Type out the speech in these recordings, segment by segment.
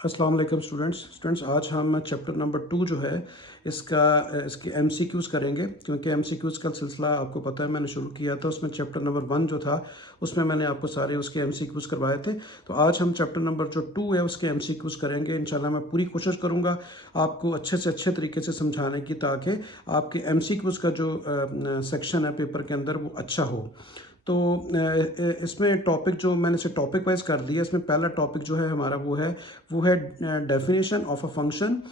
अस्सलाम वालेकुम स्टूडेंट्स आज हम चैप्टर नंबर 2 जो है इसके एमसीक्यूज़ करेंगे, क्योंकि एमसीक्यूज़ का सिलसिला आपको पता है मैंने शुरू किया था। उसमें चैप्टर नंबर 1 जो था उसमें मैंने आपको सारे उसके एमसीक्यूज़ करवाए थे। तो आज हम चैप्टर नंबर जो 2 है उसके एमसीक्यूज़ करेंगे। इंशाल्लाह मैं पूरी कोशिश करूँगा आपको अच्छे से अच्छे तरीके से समझाने की, ताकि आपके एमसीक्यूज़ का जो सेक्शन है पेपर के अंदर वो अच्छा हो। तो इसमें टॉपिक जो मैंने इसे टॉपिक वाइज कर दिया। इसमें पहला टॉपिक जो है हमारा वो है definition of a function,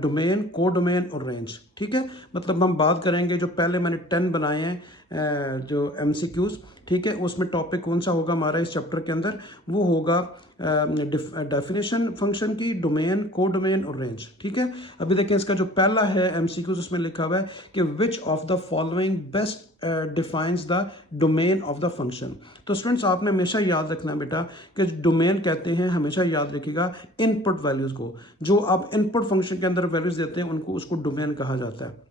domain, को डोमेन और रेंज। ठीक है, मतलब हम बात करेंगे जो पहले मैंने 10 बनाए हैं जो एमसीक्यूज़। ठीक है, उसमें टॉपिक कौन सा होगा हमारा इस चैप्टर के अंदर, वो होगा डेफिनेशन फंक्शन की, डोमेन, को डोमेन और रेंज। ठीक है, अभी देखें इसका जो पहला है एमसीक्यूज़ उसमें लिखा हुआ है कि विच of the following best defines the domain of the function. तो स्टूडेंट्स आपने हमेशा याद रखना है बेटा कि डोमेन कहते हैं, हमेशा याद रखिएगा इनपुट वैल्यूज़ को। जो आप इनपुट फंक्शन के अंदर वैल्यूज़ देते हैं उनको उसको डोमेन कहा जाता है।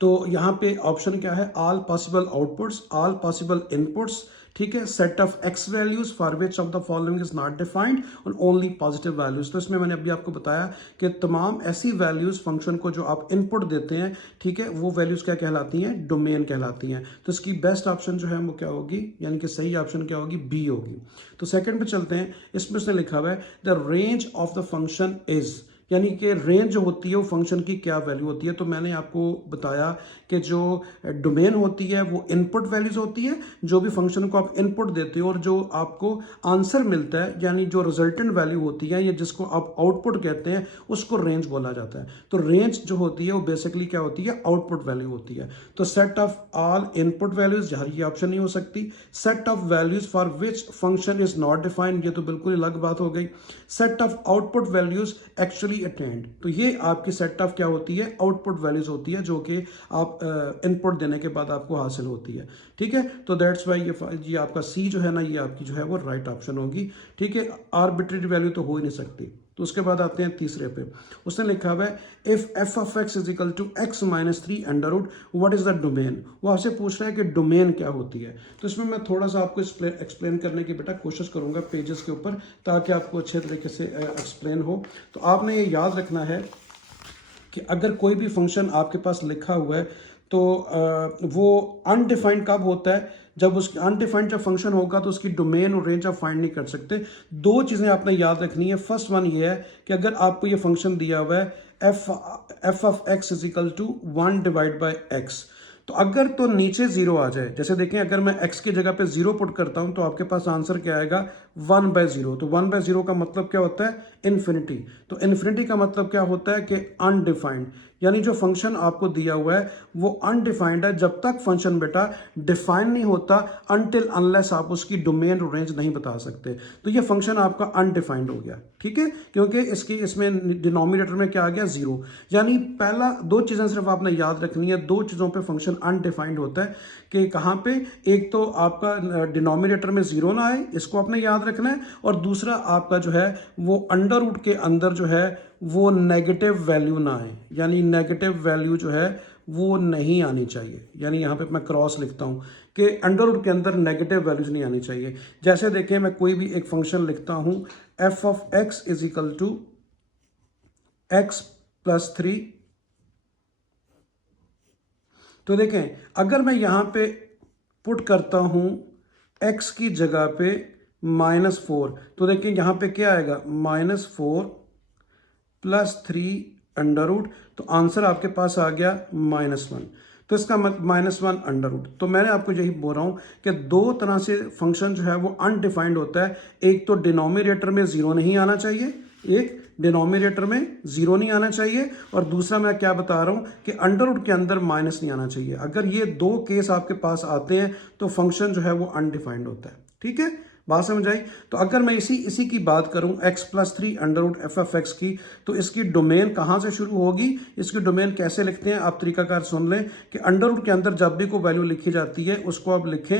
तो यहाँ पे ऑप्शन क्या है, all possible outputs, all possible inputs. ठीक है, set of x values for which of the following is not defined और ओनली पॉजिटिव वैल्यूज। तो इसमें मैंने अभी आपको बताया कि तमाम ऐसी वैल्यूज फंक्शन को जो आप इनपुट देते हैं, ठीक है, वो वैल्यूज क्या कहलाती हैं, डोमेन कहलाती हैं। तो इसकी बेस्ट ऑप्शन जो है वो क्या होगी, यानी कि सही ऑप्शन क्या होगी, बी होगी। तो सेकंड पे चलते हैं। इसमें उसने लिखा हुआ है the range of the function is, यानी कि रेंज जो होती है वो फंक्शन की क्या वैल्यू होती है। तो मैंने आपको बताया कि जो डोमेन होती है वो इनपुट वैल्यूज होती है, जो भी फंक्शन को आप इनपुट देते हो और जो आपको आंसर मिलता है, यानी जो रिजल्टेंट वैल्यू होती है या जिसको आप आउटपुट कहते हैं, उसको रेंज बोला जाता है। तो रेंज जो होती है वो बेसिकली क्या होती है, आउटपुट वैल्यू होती है। तो set of all input values, यहाँ ये ऑप्शन नहीं हो सकती। Set of values for which function is not defined, ये तो बिल्कुल अलग बात हो गई। Set of output values actually attend, तो ये आपकी सेट ऑफ क्या होती है, आउटपुट वैल्यूज होती है, जो कि आप इनपुट देने के बाद आपको हासिल होती है। ठीक है, तो दैट्स वाई ये आपका सी जो है ना, ये आपकी जो है वो राइट ऑप्शन होगी। ठीक है, आर्बिट्रेरी वैल्यू तो हो ही नहीं सकती। तो उसके बाद आते हैं तीसरे पे। उसने लिखा हुआ है if F of x is equal to X minus 3 under root what is the domain. वो आपसे पूछ रहा है कि डोमेन क्या होती है। तो इसमें मैं थोड़ा सा आपको एक्सप्लेन करने की बेटा कोशिश करूंगा पेजेस के ऊपर, ताकि आपको अच्छे तरीके से एक्सप्लेन हो। तो आपने ये याद रखना है कि अगर कोई भी फंक्शन आपके पास लिखा हुआ है तो वो अनडिफाइंड कब होता है, जब उस अनडिफाइंड जब फंक्शन होगा तो उसकी डोमेन और रेंज आप फाइंड नहीं कर सकते। दो चीज़ें आपने याद रखनी है। फर्स्ट वन ये है कि अगर आपको ये फंक्शन दिया हुआ है F of x is equal to 1 divide by X, तो अगर तो नीचे जीरो आ जाए, जैसे देखें अगर मैं x की जगह पे जीरो पुट करता हूं तो आपके पास आंसर क्या आएगा, 1/0। तो 1/0 का मतलब क्या होता है, इन्फिनिटी। तो इन्फिनिटी का मतलब क्या होता है कि अनडिफाइंड, यानी जो फंक्शन आपको दिया हुआ है वो अनडिफाइंड है जब तक फंक्शन बेटा डिफाइन नहीं होता, अनटिल अनलेस आप उसकी डोमेन और रेंज नहीं बता सकते। तो ये फंक्शन आपका अनडिफाइंड हो गया। ठीक है, क्योंकि इसमें डिनोमिनेटर में क्या आ गया, जीरो। यानी पहला दो चीजें सिर्फ आपने याद रखनी है। दो चीजों पे फंक्शन अनडिफाइंड होता है कि कहां पे, एक तो आपका डिनोमिनेटर में जीरो ना आए, इसको आपने याद रखना है, और दूसरा आपका जो है वो अंडर रूट के अंदर जो है वो नेगेटिव वैल्यू ना आए, यानी नेगेटिव वैल्यू जो है वो नहीं आनी चाहिए। यानी यहां पे मैं क्रॉस लिखता हूं कि अंडर रूट के अंदर नेगेटिव वैल्यूज नहीं आनी चाहिए। जैसे देखें मैं कोई भी एक फंक्शन लिखता हूं F of x is equal to X plus 3। तो देखें अगर मैं यहां पे पुट करता हूं x की जगह पे -4, तो देखें यहां पे क्या आएगा, -4 प्लस 3 अंडर रूट, तो आंसर आपके पास आ गया -1। तो इसका -1 अंडर रूट। तो मैंने आपको यही बोल रहा हूं कि दो तरह से फंक्शन जो है वो अनडिफाइंड होता है। एक तो डिनोमिनेटर में जीरो नहीं आना चाहिए, एक डिनोमिनेटर में जीरो नहीं आना चाहिए, और दूसरा मैं क्या बता रहा हूं कि अंडर रूट के अंदर माइनस नहीं आना चाहिए। अगर ये दो केस आपके पास आते हैं तो फंक्शन जो है वो अनडिफाइंड होता है। ठीक है, बात समझ आई। तो अगर मैं इसी की बात करूं x plus 3 under root F of X की, तो इसकी डोमेन कहां से शुरू होगी, इसकी डोमेन कैसे लिखते हैं आप तरीकाकार सुन लें कि अंडर रूट के अंदर जब भी कोई वैल्यू लिखी जाती है उसको आप लिखें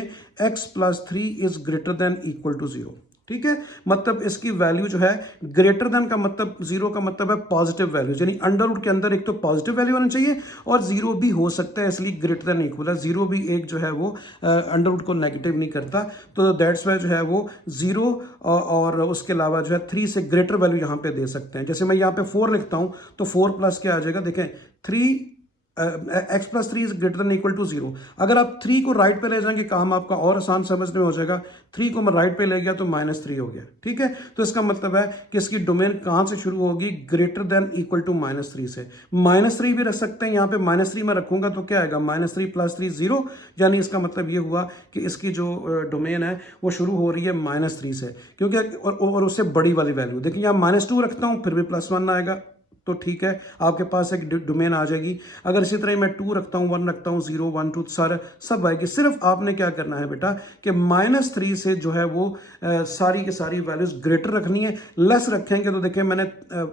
x plus 3 is greater than equal to 0। ठीक है, मतलब इसकी वैल्यू जो है ग्रेटर देन का मतलब, जीरो का मतलब है पॉजिटिव वैल्यू, यानी अंडर रूट के अंदर एक तो पॉजिटिव वैल्यू होना चाहिए और जीरो भी हो सकता है, इसलिए ग्रेटर देन इक्वल है। जीरो भी एक जो है वो अंडर रूट को नेगेटिव नहीं करता, तो दैट्स वाई जो है वो जीरो और उसके अलावा जो है 3 से ग्रेटर वैल्यू यहाँ पे दे सकते हैं। जैसे मैं यहाँ पे 4 लिखता हूँ तो 4 प्लस क्या आ जाएगा, देखें 3 X plus 3 is greater than equal to 0। अगर आप 3 को राइट पे ले जाएंगे काम आपका और आसान समझने में हो जाएगा। 3 को मैं राइट पे ले गया तो -3 हो गया, ठीक है। तो इसका मतलब है कि इसकी डोमेन कहां से शुरू होगी, ग्रेटर देन इक्वल टू -3 से। -3 भी रख सकते हैं, यहाँ पे -3 में रखूंगा तो क्या आएगा, -3 + 3 0, यानी इसका मतलब ये हुआ कि इसकी जो डोमेन है वो शुरू हो रही है -3 से, क्योंकि और उससे बड़ी वाली वैल्यू। देखिए यहाँ -2 रखता हूं फिर भी +1 आएगा, तो ठीक है, आपके पास एक डोमेन आ जाएगी। अगर इसी तरह मैं 2 रखता हूँ, 1 रखता हूँ, 0 1 2 सारा सब आएगी। सिर्फ आपने क्या करना है बेटा कि -3 से जो है वो सारी की सारी वैल्यूज ग्रेटर रखनी है। लेस रखेंगे तो देखिए मैंने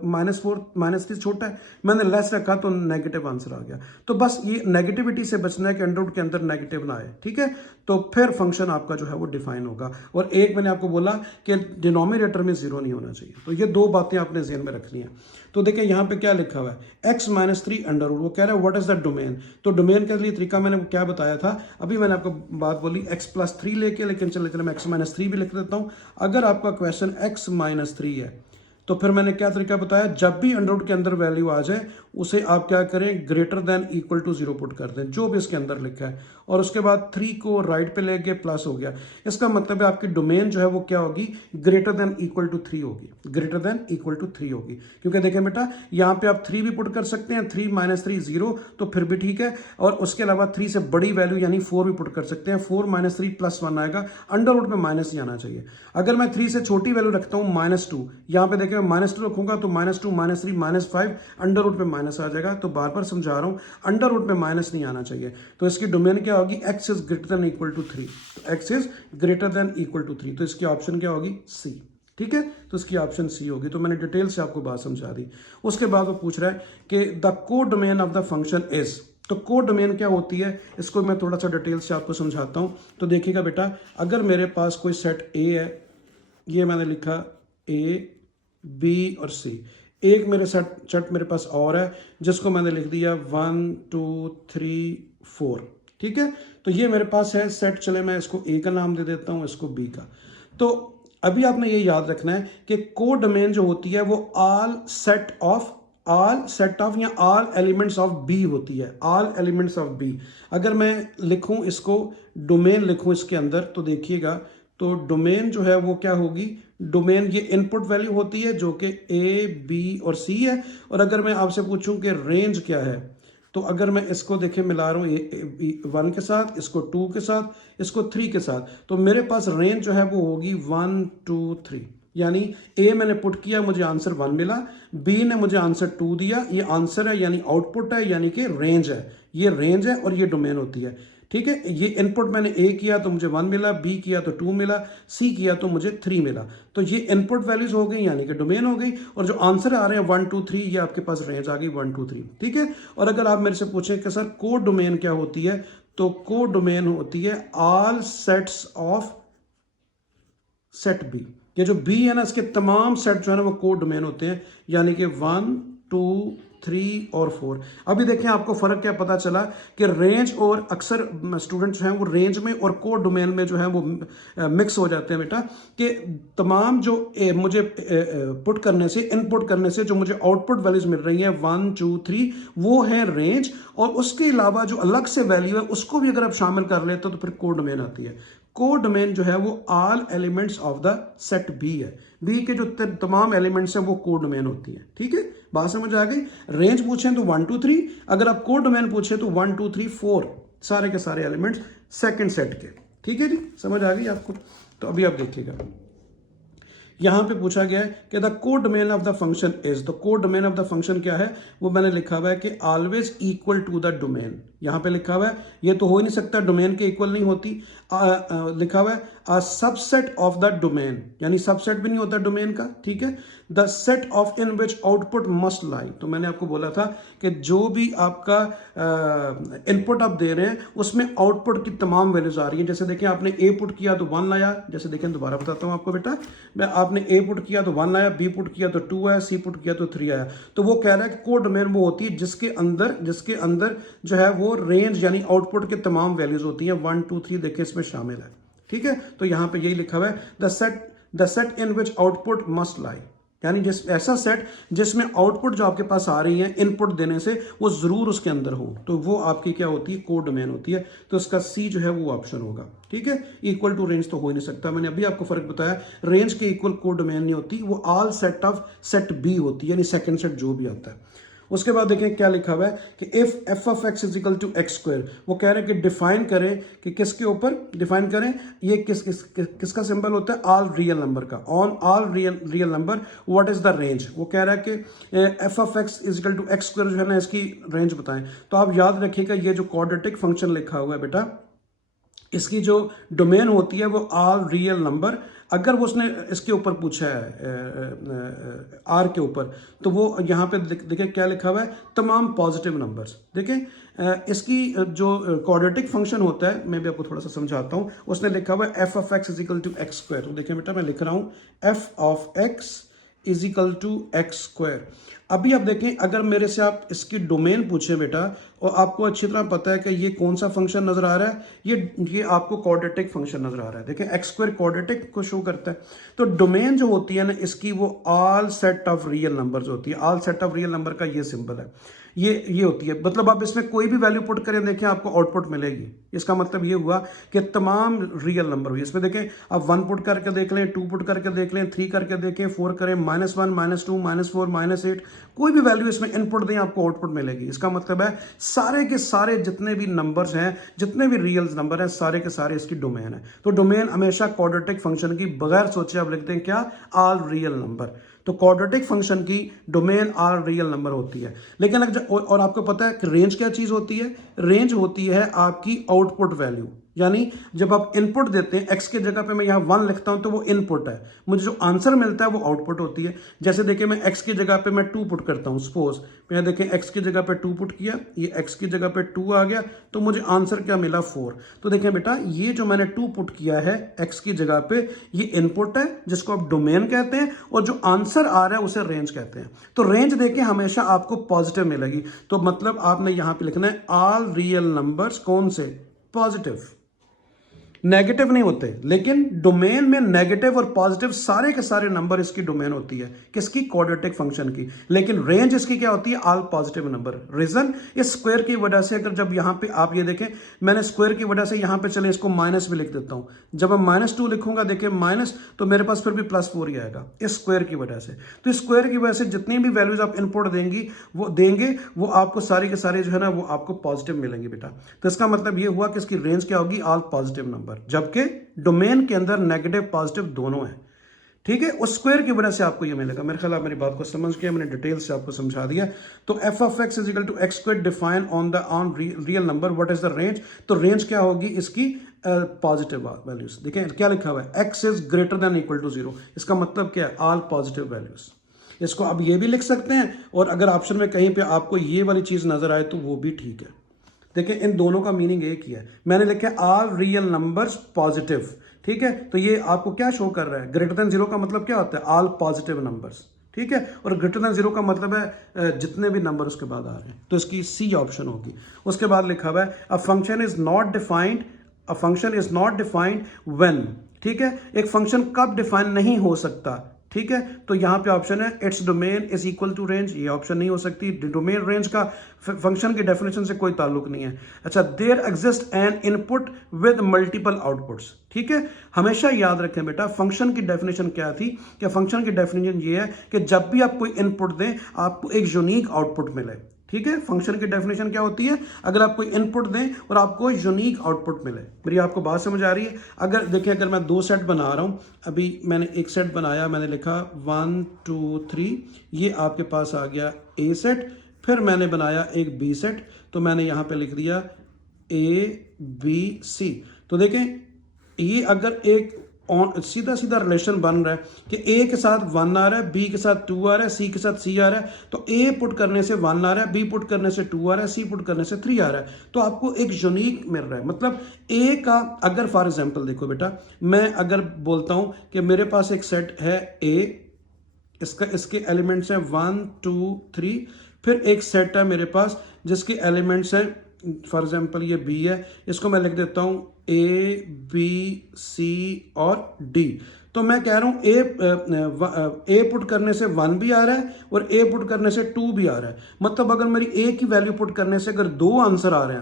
-4 -3 छोटा है, मैंने लेस रखा तो नेगेटिव आंसर आ गया। तो बस ये नेगेटिविटी से बचना है कि अंडर रूट के अंदर नेगेटिव ना आए, ठीक है। तो फिर फंक्शन आपका जो है वो डिफाइन होगा। और एक मैंने आपको बोला कि डिनोमिनेटर में 0 नहीं होना चाहिए। तो ये दो बातें आपने ज़हन में रखनी है। तो देखिए यहाँ पे क्या लिखा हुआ है, x - 3 अंडर रूट। वो कह रहा है व्हाट इज द डोमेन। तो डोमेन के लिए तरीका मैंने क्या बताया था, अभी मैंने आपको बात बोली x + 3 लेके, लेकिन चलिए मैं x - 3 भी लिख देता हूँ। अगर आपका क्वेश्चन x - 3 है तो फिर मैंने क्या तरीका बताया, जब भी अंडर रूट के अंदर वैल्यू आ जाए उसे आप क्या करें, greater than equal to 0 put कर दें, जो भी इसके अंदर लिखा है, और उसके बाद 3 को राइट पे ले गए, प्लस हो गया। इसका मतलब है आपकी डोमेन जो है वो क्या होगी, ग्रेटर देन इक्वल टू 3 होगी, ग्रेटर देन इक्वल टू 3 होगी। क्योंकि देखें बेटा यहाँ पे आप 3 भी पुट कर सकते हैं, 3 - 3 0, तो फिर भी ठीक है। और उसके अलावा 3 से बड़ी वैल्यू यानी 4 भी पुट कर सकते हैं, 4 - 3 +1 आएगा, अंडर रूट में माइनस नहीं आना चाहिए। अगर मैं 3 से छोटी वैल्यू रखता हूँ -2, यहाँ पे देखें -2 रखूंगा तो -2 - 3 -5, अंडर रूट में माइनस आ जाएगा। तो बार बार समझा रहा हूं, अंडर रूट में माइनस नहीं आना चाहिए। तो इसकी डोमेन क्या होगी, x is greater than equal to 3। तो x is greater than equal to 3, तो इसकी ऑप्शन क्या होगी, C, ठीक है। तो इसकी ऑप्शन C होगी। तो मैंने डिटेल से आपको बात समझा दी। उसके बाद वो पूछ रहा है कि the codomain of the function is. तो कोड डोमेन क्या होती है, इसको मैं थोड़ा सा डिटेल से आपको समझाता हूं। तो देखिएगा बेटा, अगर मेरे पास कोई सेट A है, ये मैंने लिखा A B और C, एक मेरे सेट मेरे पास और है जिसको मैंने लिख दिया 1 2 3 4, ठीक है। तो ये मेरे पास है सेट, चले मैं इसको A का नाम दे देता हूं, इसको B का। तो अभी आपने ये याद रखना है कि कोड डोमेन जो होती है वो ऑल सेट ऑफ या ऑल एलिमेंट्स ऑफ बी होती है, ऑल एलिमेंट्स ऑफ बी। अगर मैं लिखूं इसको, डोमेन लिखूं इसके अंदर, तो देखिएगा, तो डोमेन जो है वो क्या होगी, डोमेन ये इनपुट वैल्यू होती है जो कि A B और C है। और अगर मैं आपसे पूछूं कि रेंज क्या है, तो अगर मैं इसको देखें मिला रहा हूँ 1 के साथ, इसको 2 के साथ, इसको 3 के साथ, तो मेरे पास रेंज जो है वो होगी 1 2 3। यानी A मैंने पुट किया, मुझे आंसर 1 मिला, B ने मुझे आंसर 2 दिया, ये आंसर है यानी आउटपुट है, यानी कि रेंज है, ये रेंज है और ये डोमेन होती है, ठीक है। ये इनपुट मैंने A किया तो मुझे 1 मिला, B किया तो 2 मिला, C किया तो मुझे 3 मिला। तो ये इनपुट वैल्यूज हो गई यानी कि डोमेन हो गई, और जो आंसर आ रहे हैं 1 2 3, ये आपके पास रेंज आ गई 1 2 3, ठीक है। और अगर आप मेरे से पूछें कि सर कोड डोमेन क्या होती है, तो कोड डोमेन होती है all sets of set B. ये जो बी है ना, इसके तमाम सेट जो है ना वो कोड डोमेन होते हैं, यानी कि 1 2 3 और 4। अभी देखें आपको फर्क क्या पता चला कि रेंज, और अक्सर स्टूडेंट जो हैं वो रेंज में और कोड डोमेन में जो है वो मिक्स हो जाते हैं बेटा, कि तमाम जो मुझे पुट करने से, इनपुट करने से जो मुझे आउटपुट वैल्यूज मिल रही हैं 1 2 3, वो है रेंज। और उसके अलावा जो अलग से वैल्यू है उसको भी अगर आप शामिल कर लेते हो तो फिर कोड डोमेन आती है। कोड डोमेन जो है वो all elements of the set B है, बी के जो तमाम एलिमेंट्स हैं वो कोड डोमेन होती है, ठीक है। बात समझ आ गई। रेंज पूछें तो 1 2 3, अगर आप कोड डोमेन पूछें तो 1 2 3 4, सारे के सारे एलिमेंट्स सेकंड सेट के, ठीक है जी, समझ आ गई आपको। तो अभी आप देखिएगा यहाँ पे पूछा गया है कि the codomain of the function is, तो codomain of the function क्या है, वो मैंने लिखा हुआ है कि always equal to the domain. यहाँ पे लिखा हुआ है, ये तो हो ही नहीं सकता, डोमेन के इक्वल नहीं होती। लिखा हुआ है a subset of the domain, यानी सबसेट भी नहीं होता डोमेन का, ठीक है। The set of in which output must लाई, तो मैंने आपको बोला था कि जो भी आपका इनपुट आप दे रहे हैं उसमें आउटपुट की तमाम वैल्यूज आ रही हैं। जैसे देखें, आपने ए पुट किया तो 1 लाया, जैसे देखें दोबारा बताता हूं आपको बेटा, मैं आपने ए पुट किया तो 1 लाया, बी पुट किया तो 2 आया, सी पुट किया तो 3 आया। तो वो कह रहा है कि कोड डोमेन वो होती है जिसके अंदर जो है वो रेंज यानी आउटपुट के तमाम वैल्यूज होती हैं, 1 2 3 देखें इसमें शामिल है, ठीक है। तो यहां पे यही लिखा हुआ है the set in which output must लाई, यानी ऐसा सेट जिसमें आउटपुट जो आपके पास आ रही है इनपुट देने से वो जरूर उसके अंदर हो, तो वो आपकी क्या होती है, कोड डोमेन होती है। तो इसका सी जो है वो ऑप्शन होगा, ठीक है। इक्वल टू रेंज तो हो ही नहीं सकता, मैंने अभी आपको फर्क बताया, रेंज के इक्वल कोड डोमेन नहीं होती, वो all set of set B होती है, यानी सेकंड सेट जो भी आता है। उसके बाद देखें क्या लिखा हुआ है कि if F of x is equal to X square, वो कह रहे हैं कि डिफाइन करें कि किसके ऊपर डिफाइन करें, ये किसका सिंबल होता है, ऑल रियल नंबर का, on all real number what is the range. वो कह रहा है कि F of x is equal to X square जो है ना, इसकी रेंज बताएं। तो आप याद रखिएगा ये जो क्वाड्रेटिक फंक्शन लिखा हुआ है बेटा, इसकी जो डोमेन होती है वो ऑल रियल नंबर, अगर वो उसने इसके ऊपर पूछा है आर के ऊपर, तो वो यहाँ पे देखें क्या लिखा हुआ है, तमाम पॉजिटिव नंबर्स। देखें इसकी जो क्वाड्रेटिक फंक्शन होता है, मैं भी आपको थोड़ा सा समझाता हूँ। उसने लिखा हुआ है F of x is equal to X square. तो देखें बेटा मैं लिख रहा हूँ F of x is equal to X square. अभी आप देखें, अगर मेरे से आप इसकी डोमेन पूछें बेटा, और आपको अच्छी तरह पता है कि ये कौन सा फंक्शन नजर आ रहा है, ये आपको क्वाड्रेटिक फंक्शन नजर आ रहा है। देखें एक्स स्क्वायर क्वाड्रेटिक को शो करता है। तो डोमेन जो होती है ना इसकी, वो all set of real numbers होती है। All set of real number का ये सिंबल है, ये होती है। मतलब आप इसमें कोई भी वैल्यू पुट करें, देखें आपको आउटपुट मिलेगी। इसका मतलब ये हुआ कि तमाम रियल नंबर हुई। इसमें देखें आप 1 पुट करके देख लें, 2 पुट करके देख लें, 3 करके देखें, 4 करें, -1 -2 -4 -8, कोई भी वैल्यू इसमें इनपुट दें आपको आउटपुट मिलेगी। इसका मतलब है सारे के सारे जितने भी नंबर्स हैं, जितने भी रियल नंबर हैं, सारे के सारे इसकी डोमेन है। तो डोमेन हमेशा क्वाड्रेटिक फंक्शन की बगैर सोचे आप लिखते हैं क्या, ऑल रियल नंबर। तो क्वाड्रेटिक फंक्शन की डोमेन ऑल रियल नंबर होती है। लेकिन और आपको पता है कि रेंज क्या चीज होती है, रेंज होती है आपकी आउटपुट वैल्यू। यानी जब आप इनपुट देते हैं, एक्स के जगह पे मैं यहाँ 1 लिखता हूं तो वो इनपुट है, मुझे जो आंसर मिलता है वो आउटपुट होती है। जैसे देखिए मैं एक्स की जगह पे मैं 2 पुट करता हूं, सपोज मैं देखें एक्स की जगह पे 2 पुट किया, ये एक्स की जगह पे 2 आ गया, तो मुझे आंसर क्या मिला 4। तो देखें बेटा, ये जो मैंने 2 पुट किया है एक्स की जगह पे, ये इनपुट है जिसको आप डोमेन कहते हैं, और जो आंसर आ रहा है उसे रेंज कहते हैं। तो रेंज देखें हमेशा आपको पॉजिटिव मिलेगी। तो मतलब आपने यहां पे लिखना है ऑल रियल नंबर्स, कौन से, पॉजिटिव, नेगेटिव नहीं होते। लेकिन डोमेन में नेगेटिव और पॉजिटिव सारे के सारे नंबर इसकी डोमेन होती है, किसकी, क्वाड्रेटिक फंक्शन की। लेकिन रेंज इसकी क्या होती है, ऑल पॉजिटिव नंबर। रीजन, इस स्क्वायर की वजह से, अगर जब यहां पे आप ये देखें, मैंने स्क्वायर की वजह से यहां पे चले इसको माइनस भी लिख देता हूं। जब मैं -2 लिखूंगा, देखें माइनस, तो मेरे पास फिर भी +4 ही आएगा इस स्क्वायर की वजह से। तो इस स्क्वायर की वजह से जितनी भी वैल्यूज आप इनपुट देंगे वो आपको सारी के सारे जो है ना वो आपको पॉजिटिव मिलेंगे बेटा। तो इसका मतलब ये हुआ कि इसकी रेंज क्या होगी, ऑल पॉजिटिव नंबर, जबकि डोमेन के अंदर नेगेटिव पॉजिटिव दोनों है, ठीक है। उस स्क्वायर की वजह से आपको ये मिलेगा। मेरे ख्याल आप मेरी बात को समझ गए, मैंने डिटेल से आपको समझा दिया। तो F of x is equal to X square define on real number, what is the range. तो रेंज क्या होगी इसकी, पॉजिटिव वैल्यूज। देखें क्या लिखा हुआ है, X is greater than equal to 0। इसका मतलब क्या है, ऑल पॉजिटिव वैल्यूज। इसको आप ये भी लिख सकते हैं, और अगर ऑप्शन में कहीं पे आपको ये वाली चीज नजर आए तो वो भी ठीक है। देखिए इन दोनों का मीनिंग एक ही है। मैंने लिखा है ऑल रियल नंबर्स पॉजिटिव, ठीक है। तो ये आपको क्या शो कर रहा है, ग्रेटर देन 0 का मतलब क्या होता है, ऑल पॉजिटिव नंबर्स, ठीक है। और ग्रेटर देन 0 का मतलब है जितने भी नंबर उसके बाद आ रहे हैं। तो इसकी सी ऑप्शन होगी। उसके बाद लिखा हुआ है a function is not defined when, ठीक है। एक फंक्शन कब डिफाइन नहीं हो सकता, ठीक है। तो यहां पे ऑप्शन है it's domain is equal to range, ये ऑप्शन नहीं हो सकती। डोमेन रेंज का फंक्शन की डेफिनेशन से कोई ताल्लुक नहीं है। अच्छा, there exist an input with multiple outputs, ठीक है। हमेशा याद रखें बेटा, फंक्शन की डेफिनेशन क्या थी, कि फंक्शन की डेफिनेशन ये है कि जब भी आप कोई इनपुट दें आपको एक यूनिक आउटपुट मिले। ठीक है, फंक्शन की डेफिनेशन क्या होती है? अगर आप कोई इनपुट दें और आपको यूनिक आउटपुट मिले। मेरी आपको बात समझ आ रही है? अगर देखिए, अगर मैं 2 सेट बना रहा हूँ, अभी मैंने एक सेट बनाया, मैंने लिखा 1 2 3, ये आपके पास आ गया ए सेट। फिर मैंने बनाया एक बी सेट, तो मैंने यहाँ पे लिख दिया ए बी सी। तो देखें, ये अगर एक सीधा सीधा रिलेशन बन रहा है कि ए के साथ 1 आ रहा है, बी के साथ 2 आ रहा है, सी के साथ सी आ रहा है, तो ए पुट करने से 1 आ रहा है, बी पुट करने से 2 आ रहा है, सी पुट करने से 3 आ रहा है, तो आपको एक यूनिक मिल रहा है। मतलब ए का, अगर फॉर एग्जांपल देखो बेटा, मैं अगर बोलता हूं कि मेरे पास एक सेट है ए, इसके एलिमेंट्स हैं 1 2 3, फिर एक सेट है मेरे पास जिसके एलिमेंट्स हैं, फॉर एग्जांपल ये बी है, इसको मैं लिख देता हूं ए बी सी और डी। तो मैं कह रहा हूं ए पुट करने से 1 भी आ रहा है और ए पुट करने से 2 भी आ रहा है। मतलब अगर मेरी ए की वैल्यू पुट करने से अगर 2 आंसर आ रहे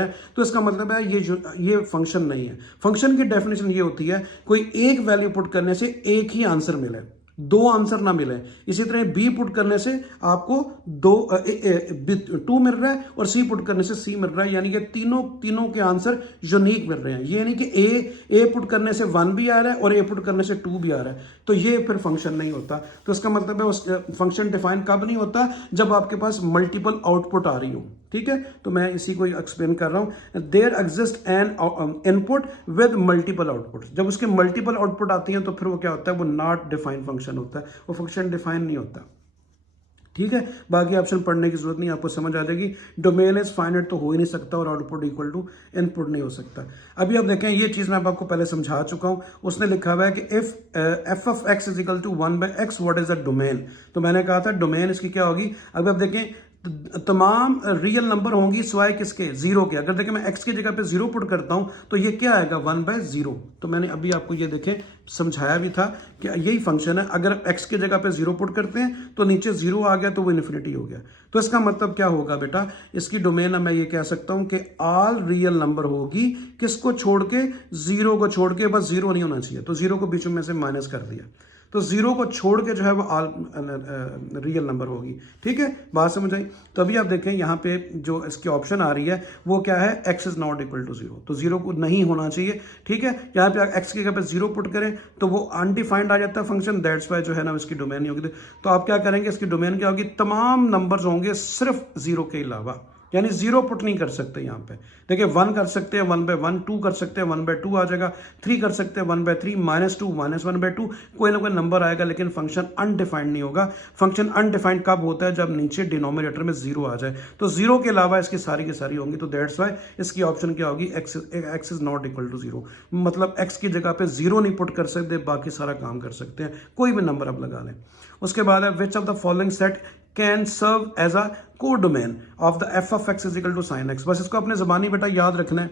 हैं, तो इसका मतलब है ये फंक्शन नहीं है। फंक्शन की डेफिनेशन ये होती है, कोई एक वैल्यू पुट करने से एक ही आंसर मिले, 2 आंसर ना मिले। इसी तरह बी पुट करने से आपको 2 मिल रहा है और सी पुट करने से सी मिल रहा है, यानी कि तीनों के आंसर यूनिक मिल रहे हैं। ये नहीं कि ए पुट करने से 1 भी आ रहा है और ए पुट करने से 2 भी आ रहा है, तो ये फिर फंक्शन नहीं होता। तो इसका मतलब है उस फंक्शन डिफाइन कब नहीं होता? जब आपके पास मल्टीपल आउटपुट आ रही हो। ठीक है, तो मैं इसी को एक्सप्लेन कर रहा हूं। There exist an input with multiple output. जब उसके मल्टीपल आउटपुट आती हैं तो फिर वो क्या होता है? वो नॉट डिफाइंड फंक्शन होता है, वो फंक्शन डिफाइन नहीं होता। ठीक है, बाकी ऑप्शन पढ़ने की जरूरत नहीं, आपको समझ आ जाएगी। डोमेन इज फाइनाइट तो हो ही नहीं सकता और आउटपुट इक्वल टू इनपुट नहीं हो सकता। अभी आप देखें, ये चीज मैं आपको पहले समझा चुका हूं। उसने लिखा हुआ है कि if F of x is equal to 1/x, what is the domain? तो मैंने कहा था डोमेन इसकी क्या होगी। अभी आप देखें, तमाम रियल नंबर होंगी सिवाय किसके? 0 के। अगर देखें मैं x की जगह पे 0 पुट करता हूं तो ये क्या आएगा? 1/0। तो मैंने अभी आपको ये देखें समझाया भी था कि यही फंक्शन है। अगर x की जगह पे 0 पुट करते हैं तो नीचे 0 आ गया तो वो इन्फिनिटी हो गया। तो इसका मतलब क्या होगा बेटा? इसकी डोमेन मैं ये कह सकता हूं कि ऑल रियल नंबर होगी, किसको छोड़ के? 0 को छोड़ के। बस 0 नहीं होना चाहिए, तो 0 को बीच में से माइनस कर दिया, तो 0 को छोड़ के जो है वो ऑल रियल नंबर होगी। ठीक है, बात समझ आई? तो अभी आप देखें यहाँ पे जो इसकी ऑप्शन आ रही है वो क्या है? x is not equal to 0, तो 0 को नहीं होना चाहिए। ठीक है, यहाँ पे x की जगह पे 0 पुट करें तो वो अनडिफाइंड आ जाता है फंक्शन, दैट्स वाई जो है ना इसकी डोमेन नहीं होगी। तो आप क्या करेंगे? इसकी डोमेन क्या होगी? तमाम नंबर्स होंगे सिर्फ 0 के अलावा, यानी 0 पुट नहीं कर सकते। यहाँ पे देखिए 1 कर सकते हैं 1/1, 2 कर सकते हैं 1/2 आ जाएगा, 3 कर सकते हैं 1/3, -2 -1/2, कोई ना कोई नंबर आएगा, लेकिन फंक्शन अनडिफाइंड नहीं होगा। फंक्शन अनडिफाइंड कब होता है? जब नीचे डिनोमिनेटर में 0 आ जाए। तो 0 के अलावा इसकी सारी की सारी होंगी, तो दैट्स वाई इसकी ऑप्शन क्या होगी? x is not equal to 0। मतलब x की जगह पे 0 नहीं पुट कर सकते, बाकी सारा काम कर सकते हैं, कोई भी नंबर आप लगा लें। उसके बाद है which of the following set can serve as a codomain of the F of x is equal to sine X. बस इसको अपने जबानी बेटा याद रखना है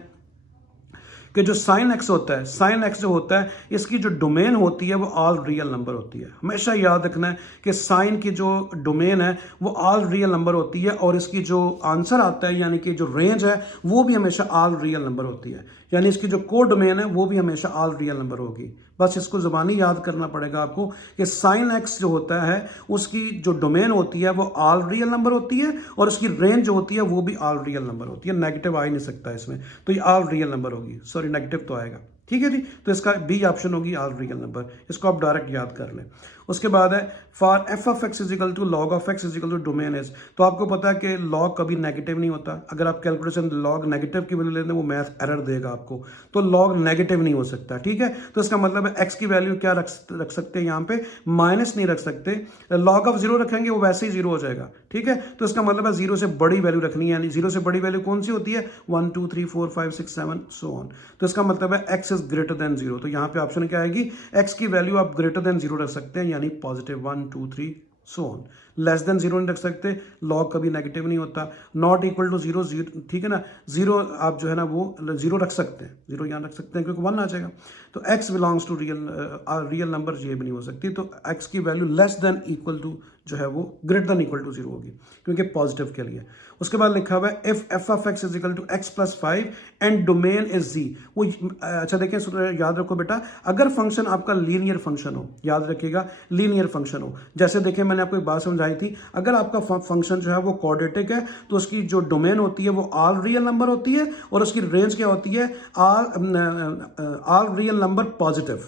कि जो साइन एक्स होता है, साइन एक्स जो होता है, इसकी जो डोमेन होती है वो ऑल रियल नंबर होती है। हमेशा याद रखना है कि साइन की जो डोमेन है वो ऑल रियल नंबर होती है, और इसकी जो आंसर आता है यानी कि जो रेंज है वो भी हमेशा ऑल रियल नंबर होती है, यानी इसकी जो कोड डोमेन है वो भी हमेशा ऑल रियल नंबर होगी। बस इसको ज़बानी याद करना पड़ेगा आपको कि साइन एक्स जो होता है उसकी जो डोमेन होती है वो ऑल रियल नंबर होती है, और उसकी रेंज जो होती है वो भी ऑल रियल नंबर होती है। नेगेटिव आ ही नहीं सकता इसमें, तो ये ऑल रियल नंबर होगी। सॉरी, नेगेटिव तो आएगा। ठीक है जी, तो इसका बी ऑप्शन होगी ऑल रियल नंबर। इसको आप डायरेक्ट याद कर लें। उसके बाद है for f of x is equal to log of x is equal to domain is. तो आपको पता है कि लॉग कभी नेगेटिव नहीं होता। अगर आप कैलकुलेशन लॉग नेगेटिव की वैल्यू लेते हैं वो मैथ एरर देगा आपको, तो लॉग नेगेटिव नहीं हो सकता। ठीक है, तो इसका मतलब है एक्स की वैल्यू क्या रख सकते हैं? यहाँ पे माइनस नहीं रख सकते। लॉग ऑफ 0 रखेंगे वो वैसे ही 0 हो जाएगा। ठीक है, तो इसका मतलब है 0 से बड़ी वैल्यू रखनी है, यानी 0 से बड़ी वैल्यू कौन सी होती है? 1 2 3 4 5 6 7 सो ऑन। तो इसका मतलब है एक्स इज ग्रेटर देन 0। तो यहाँ पे ऑप्शन क्या आएगी? एक्स की वैल्यू आप ग्रेटर देन 0 रख सकते हैं, यानी positive 1 2 3 so on. Less than 0 नहीं रख सकते, लॉग कभी नेगेटिव नहीं होता। नॉट इक्वल टू 0, ठीक है ना, 0 आप जो है ना वो 0 रख सकते हैं, 0 यहाँ रख सकते हैं क्योंकि 1 आ जाएगा। तो x belongs to real number, ये भी नहीं हो सकती। तो x की value less than equal to जो है वो ग्रेटर देन इक्वल टू 0 होगी, क्योंकि पॉजिटिव के लिए। उसके बाद लिखा हुआ है if F of x is equal to x + 5 and domain is z। वो अच्छा देखें, याद रखो बेटा, अगर फंक्शन आपका लीनियर फंक्शन हो, याद रखिएगा लीनियर फंक्शन हो। जैसे देखें मैंने आपको एक बात समझाई समझाई थी। अगर आपका फंक्शन जो है वो क्वाड्रेटिक है तो उसकी जो डोमेन होती है वो ऑल रियल नंबर होती है और उसकी रेंज क्या होती है, all real number positive,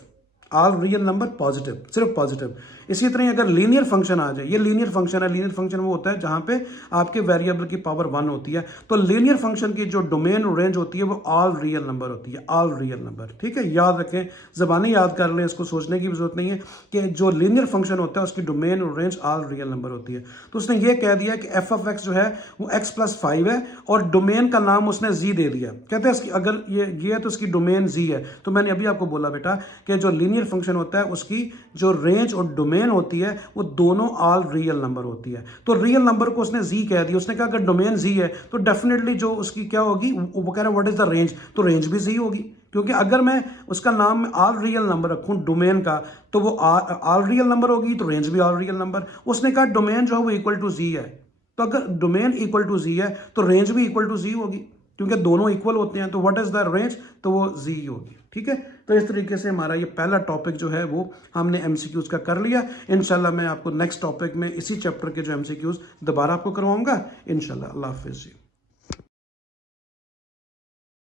all real number positive, सिर्फ पॉजिटिव। इसी तरह अगर लीनियर फंक्शन आ जाए, ये लीनियर फंक्शन है, लीनियर फंक्शन वो होता है जहां पे आपके वेरिएबल की पावर 1 होती है, तो लीनियर फंक्शन की जो डोमेन और रेंज होती है वो ऑल रियल नंबर होती है, ऑल रियल नंबर। ठीक है, याद रखें, जबानी याद कर लें, इसको सोचने की भी जरूरत नहीं है कि जो लीनियर फंक्शन होता है उसकी डोमेन और रेंज ऑल रियल नंबर होती है। तो उसने ये कह दिया कि एफ ऑफ एक्स जो है वो x+5 है और डोमेन का नाम उसने जी दे दिया। कहते हैं इसकी अगर ये है तो उसकी डोमेन जी है। तो मैंने अभी आपको बोला बेटा कि जो लीनियर फंक्शन होता है उसकी जो रेंज और डोमेन होती है वो दोनों ऑल रियल नंबर होती है। तो रियल नंबर को उसने जी कह दिया। उसने कहा अगर डोमेन जी है तो डेफिनेटली जो उसकी क्या होगी, वो कह रहा है व्हाट इज द रेंज, तो रेंज भी जी होगी, क्योंकि अगर मैं उसका नाम ऑल रियल नंबर रखूं डोमेन का तो वो ऑल रियल नंबर होगी, तो रेंज भी ऑल रियल नंबर। उसने कहा डोमेन जो है वो इक्वल टू जी है, तो अगर डोमेन इक्वल टू जी है तो रेंज भी इक्वल टू जी होगी, क्योंकि दोनों इक्वल होते हैं। तो व्हाट इज द रेंज, तो वो जी होगी। ठीक है, तो इस तरीके से हमारा ये पहला टॉपिक जो है वो हमने एमसीक्यूज का कर लिया। इंशाल्लाह मैं आपको नेक्स्ट टॉपिक में इसी चैप्टर के जो एमसीक्यूज दोबारा आपको करवाऊंगा इंशाल्लाह। अल्लाह हाफिज़ जी।